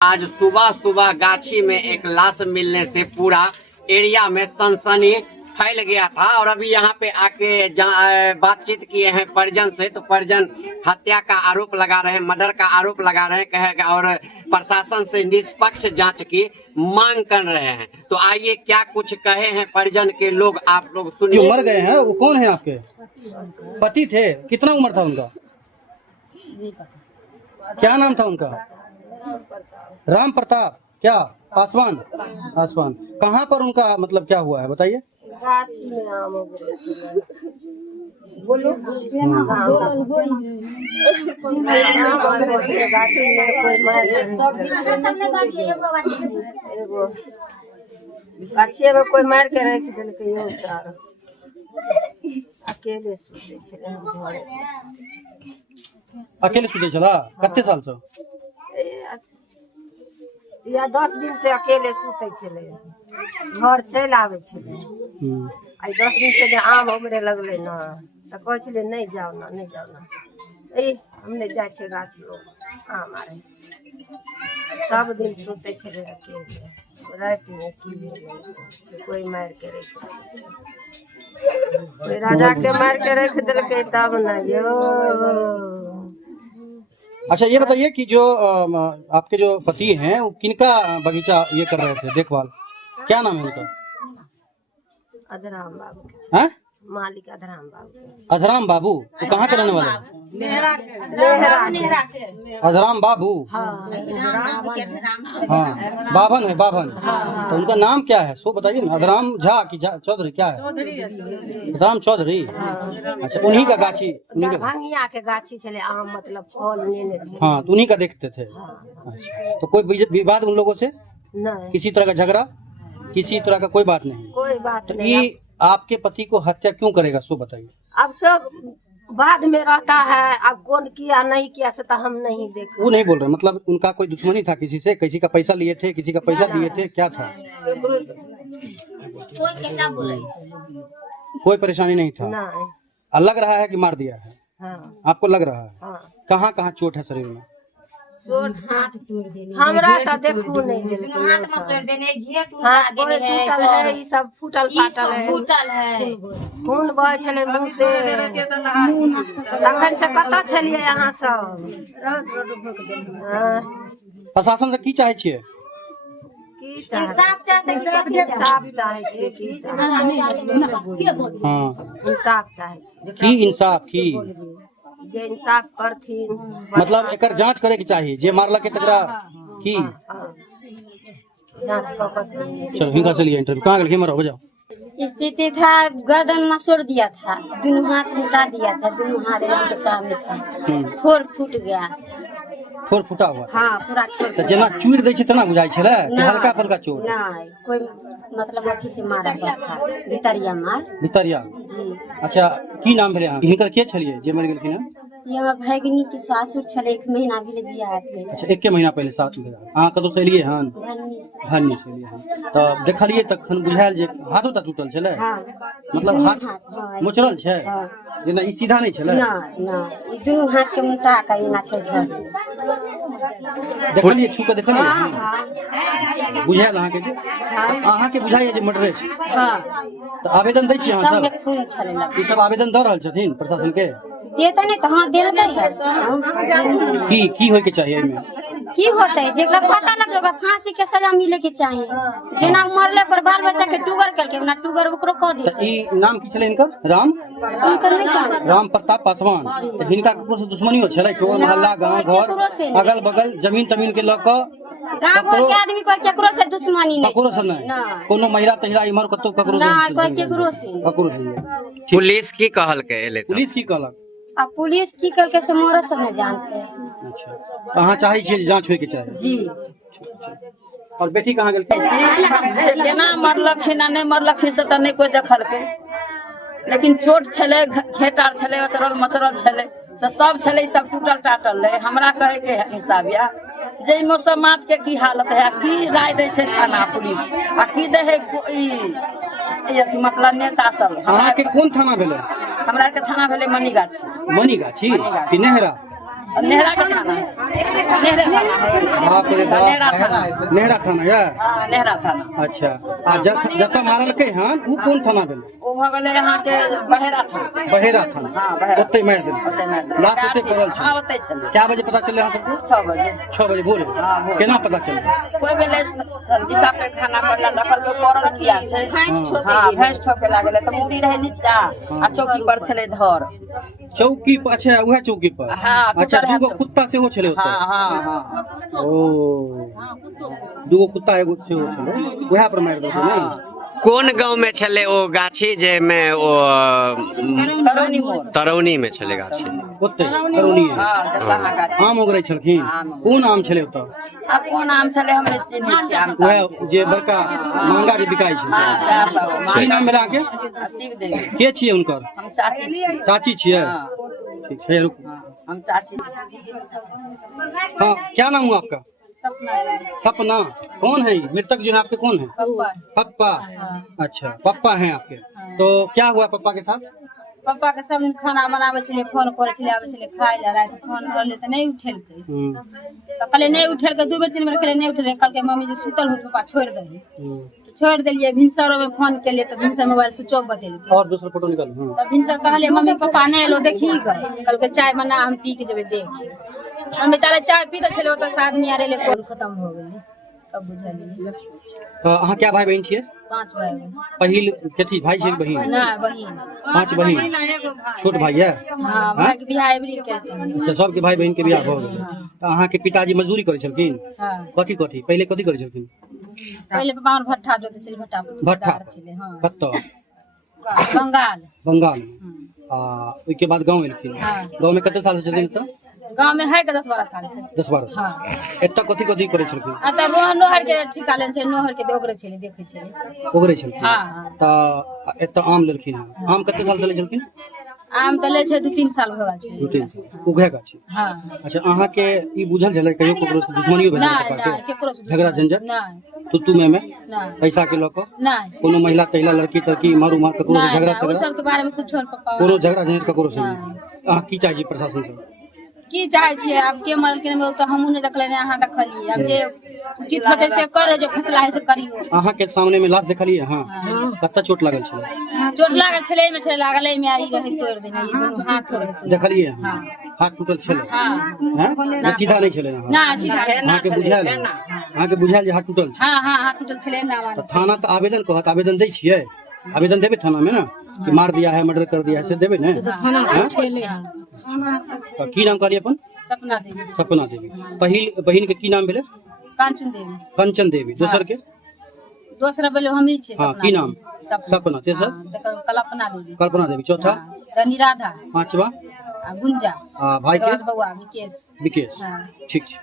आज सुबह सुबह गाछी में एक लाश मिलने से पूरा एरिया में सनसनी फैल गया था और अभी यहाँ पे आके बातचीत किए हैं परिजन से, तो परिजन हत्या का आरोप लगा रहे हैं, मर्डर का आरोप लगा रहे हैं कहेगा और प्रशासन से निष्पक्ष जांच की मांग कर रहे हैं। तो आइए क्या कुछ कहे हैं परिजन के लोग, आप लोग सुनिए। जो मर गए हैं वो कौन है? आपके पति थे? कितना उम्र था उनका? क्या नाम था उनका? राम प्रताप क्या? पासवान? पासवान। कहाँ पर उनका मतलब क्या हुआ है बताइए? गाछी में आम बोलो गाछी में कोई मार के रख दिलकै, अकेले सुते छला? कते साल से? या 10 दिन से अकेले सुते छले, घर चल आवे छले। आई 10 दिन से आम उमरे लगले ना, त कहै छले नहीं जाओ ना, नहीं जाओ ना। हमने जाय छे गाछी आम आरे, सब दिन सुते छले अकेले। रात में की कोई मार के रख, कोई राजा के मार के रख दिलकै तब ना यो। अच्छा ये बताइए कि जो आपके जो पति हैं वो किनका बगीचा ये कर रहे थे देखभाल? क्या नाम है उनका? अधराम बाबू। हैं? मालिक अधराम बाबू। अधराम बाबू तो कहाँ के रहने वाले? अधराम बाबू। हाँ बाभन है, बाभन। तो उनका नाम क्या है सो बताइए ना। अधराम झा की चौधरी क्या है? अधराम चौधरी। अच्छा उन्हीं का गाछी? भंगिया के गाछी चले आम मतलब फल लेने थे। हाँ तो उन्हीं का देखते थे। अच्छा तो कोई विवाद उन लोगों से नहीं? किसी तरह का झगड़ा, किसी तरह का कोई बात नहीं? कोई बात तो नहीं। ये आपके पति को हत्या क्यों करेगा सो बताइए? अब सब बाद में रहता है, अब कौन किया नहीं किया से तो हम नहीं देख। वो नहीं बोल रहे, मतलब उनका कोई दुश्मनी था किसी से? किसी का पैसा लिए थे, किसी का पैसा दिए थे, क्या था? कोई परेशानी नहीं था? नहीं। लग रहा है कि मार दिया है? हाँ। आपको लग रहा है? हाँ। कहाँ कहाँ चोट है शरीर में? चोट हाथ तोड़ देने, हमरा तो देखू नहीं देलकै, हाथ में तोड़ देने, घेट उड़ा देने है, ई सब फूटल फाटल है, खून बहै छले मुंह से। तखन से कतऽ छलियै अहाँ सब? प्रशासन से की चाहे छियै? इंसाफ चाहते, इंसाफ चाहे छी की? हाँ इंसाफ चाहे छी की? इंसाफ की? जे इंसाफ करथिन, मतलब एकर जांच करे के चाहिए, जे मारला के तकरा की जांच कऽ के। चलो हिंगा चलिए इंटरव्यू। कहाँ गए मरो बजाओ? स्थिति था गर्दन मसोड़ दिया था, दोनों हाथ उल्टा दिया था, दोनों हाथ लटका में था, फोड़ फूट गया। फोड़ फूटा हुआ? हाँ पूरा छोड़। तो जना चूड़ दै छै तना बुझाई छले कि हल्का फुल्का चोट? नहीं कोई मतलब अथी से मारा गया था, भितरिया मार। भितरिया जी। अच्छा की नाम भेले अहाँ? हिनकर के छलिए जे मर गेलखिन हन? ये हमर भगिनी के सासुर छले, 1 महीना भेले बियाह के। अच्छा 1 महीना पहले साथ में अहाँ कतौ से एलिए हन? धन्य से एलिए हन। तो देखलिए तखन बुझायल जे हाथो ता टूटल छले? हाँ। मतलब हाथ मोचरल छै? जेना ई सीधा नहीं छले? ना ना ई दोनों हाथ के मुंटा का एना छै धर। देखलिए छू के देखलिए बुझायल अहाँ के जे? अहाँ के बुझाइए जे मर्डर छै? हां। तो आवेदन दै छी अहाँ सब? सब खून छले लग। ई सब आवेदन द रहल छथिन प्रशासन के? देते नहीं तो हाँ देलकै है। की होय के चाहिए एमे? की होते जेकरा पता लगे ओकरा फांसी के सजा मिले के चाहिए। जेना मरले पर बाल बच्चा के टुगर करके ना टुगर ओकरो क दे। ई नाम की छले इनकर? राम? उनकर नहीं जाने। राम प्रताप पासवान। तो हिनका ककरो से दुश्मनी हो छले? टोल मोहल्ला गांव घर अगल बगल जमीन तमीन के लक गांव घर के आदमी कोई केकरो से दुश्मनी नहीं? ककरो से नहीं? कोनो महिला तहिरा इमर कतो ककरो ना कोई केकरो से? ककरो से? पुलिस की कहल के एले? पुलिस की कहलक? अब पुलिस की करके से मोर सब नहीं जानते हैं। अच्छा अहाँ चाहे छियै जांच होय के चाहिए? जी। और बेटी कहाँ गेल? केना मरलखिन आ नहीं मरलखिन से तो नहीं कोई देखल के, लेकिन चोट छले, घेट आर छले, अचरल मचरल छले, तो सब छले, सब टूटल टाटल रहे। हमरा कहे के हिसाब या जे मौसमात के की हालत है, की राय दे छे थाना पुलिस, आ की दे है मतलब नेता सब। अहाँ के कोन थाना भेले? हमरा के थाना भेले मनीगाछी। मनीगाछी कि नेहरा? नेहरा का थाना है, नेहरा थाना है। बाप रे बाप, नेहरा थाना, नेहरा थाना या हाँ, नेहरा थाना। अच्छा आ जता मारल के हां उ कौन थाना भेल? वो हो गए यहाँ के बहेरा थाना। बहेरा थाना। हाँ, बहेरा। ओते मार देल, ओते मार देल। लाश ओते पड़ल हाँ, छै। ओते छले। क्या बजे पता चले अहाँ सबको? 6 बजे। 6 बजे भोरे। हाँ, भोरे। केना पता चले? कोई गेले दिशा पे खाना पड़ला दखल के पड़ल किया छै। हाँ, भैंस ठोके लागले त मुड़ी रहे नीचा आ चौकी पर छले धर। चौकी पर? अच्छा उहे चौकी पर। हाँ, अच्छा टूटल है दूगो चौकी। कुत्ता सेहो छले ओते? हाँ हाँ हाँ। ओ दूगो कुत्ता एगो सेहो छले, उहे पर मार देलकै ने। कोन गांव में छले ओ गाछी जे में ओ तरौनी मोड़। तरौनी में छले गाछी? ओते करोनी है। हाँ, जता हाँ गाछ। आम उगरै छलखिन? आम। कोन आम छले ओतऽ? अब कोन आम छले हमरे चिन्ह छी आम। उहे जे बड़का महंगा जे बिकाई छै? हाँ, सएह सब। की नाम भेल अहाँके? शिव देवी। के छियै हुनकर? हम चाची छी। चाची छियै? हाँ, ठीक है रुकू। हम चाची। हाँ क्या नाम हुआ आपका? सपना देवी। सपना। कौन है ये? मृतक जो है आपके कौन है? पप्पा। पप्पा। हाँ। अच्छा पप्पा हैं आपके। तो क्या हुआ पप्पा के साथ? पप्पा के सब दिन खाना बनावे छले, फोन करे छले, आवे छले खाय ले, रात फोन करले त नहीं उठेलकै। तो कहले नहीं उठेलकै, 2 बेर 3 बेर कहले नहीं उठेलकै, कहलकै मम्मी जे सुतल हो पप्पा छोड़ दही। तो छोड़ देलिए। भिनसर में फोन केलिए तो भिनसर मोबाइल स्विच ऑफ बतेलकै। और दूसरा फोटो निकाल। तो भिनसर कहले मम्मी पापा नहीं एलो देखी गए, कहलकै चाय बना हम पी के जेबे देख। हम बेचारे चाय पी त छले, ओतऽ से आदमी आरे ले कॉल खत्म हो गेलै, तब बुझलिए। तो अहाँ क्या भाई बहन छियै? 5 भाई बहन। पहिल कथी भाई छियै कि बहिन? ना बहिन। 5 बहिन। छोट भाई है? हाँ, भाई के बियाह एबरी केलकै। अच्छा सबके भाई बहन के बियाह भऽ गेलै। तो अहाँ के पिताजी मजदूरी करै छलखिन? हाँ, कथी कथी पहले कथी करै छलखिन? पहले पापा और भट्ठा जोते छले, भट्ठा भट्ठा? छले। हाँ, कतऽ? बंगाल। बंगाल में। आ ओइके बाद गाँव एलखिन? हाँ। गाँव में कते साल से छथिन एतऽ? गाँव में है के 10-12 साल से। 10-12 हाँ। एतऽ कथी कथी करै छलखिन? आ तब नोहर के ठिका लेन छै, नोहर के ओकरे छले, देखे छले। ओगरै छलखिन? हाँ। तऽ एतऽ आम लेलखिन हँ। आम कते साल से लै छलखिन? आम त ले छै 2-3 साल भ गेल छै। 2-3 उघे गाछी? हाँ। अच्छा अहाँ के ई बुझल छलै कहियो ककरो से दुश्मनियो भेल नहीं पप्पा नहीं, के? केकरो से झगड़ा झंझट? नहीं तू में नहीं पैसा के लऽ कऽ? नहीं कोनो महिला तहिला लड़की तड़की मारू मार ककरो से नहीं, झगड़ा नहीं, वो तगड़ा? सब के बारे में कुछ पप्पा कोनो झगड़ा झंझट ककरो से हाँ। नहीं? अहाँ की चाही प्रशासन से? की चाहे छियै आब के मरल के नहीं, तो हमहू नहीं देखले, नहीं अहाँ देखलिए। अब जे उचित होते से करे, जो फैसला है से करियो। अहाँ के सामने में लाश देखलिए? हाँ। कत्ता चोट लागल छलै? चोट लागल छले में, छले लागल में आई रहे तोड़ देने, ये दोनों हाथ तोड़ देने। देखलिए? हाथ टूटल छलै? हाँ हैं? सीधा नहीं छलै? ना सीधा अहाँ के बुझायल? अहाँ के बुझायल जे हाथ टूटल छै? हाँ हाँ, हाथ टूटल छले ना तो मारे। थाना तो आवेदन कहत, आवेदन दै छियै? आवेदन देबै थाना में ना कि मार दिया है, मर्डर कर दिया है, से देबै ने? तो की नाम कहलिए अपन? सपना देवी। सपना देवी। पहिल बहिन के की नाम भेलै? कांचन देवी। कंचन देवी। दोसर के? दूसरा बोले हम ही छे। हाँ की नाम? सपना। तेसर? कल्पना देवी। कल्पना देवी। चौथा? राधा। 5वां? गुंजा। भाई के? बउआ विकेश। विकेश। हाँ। ठीक छै।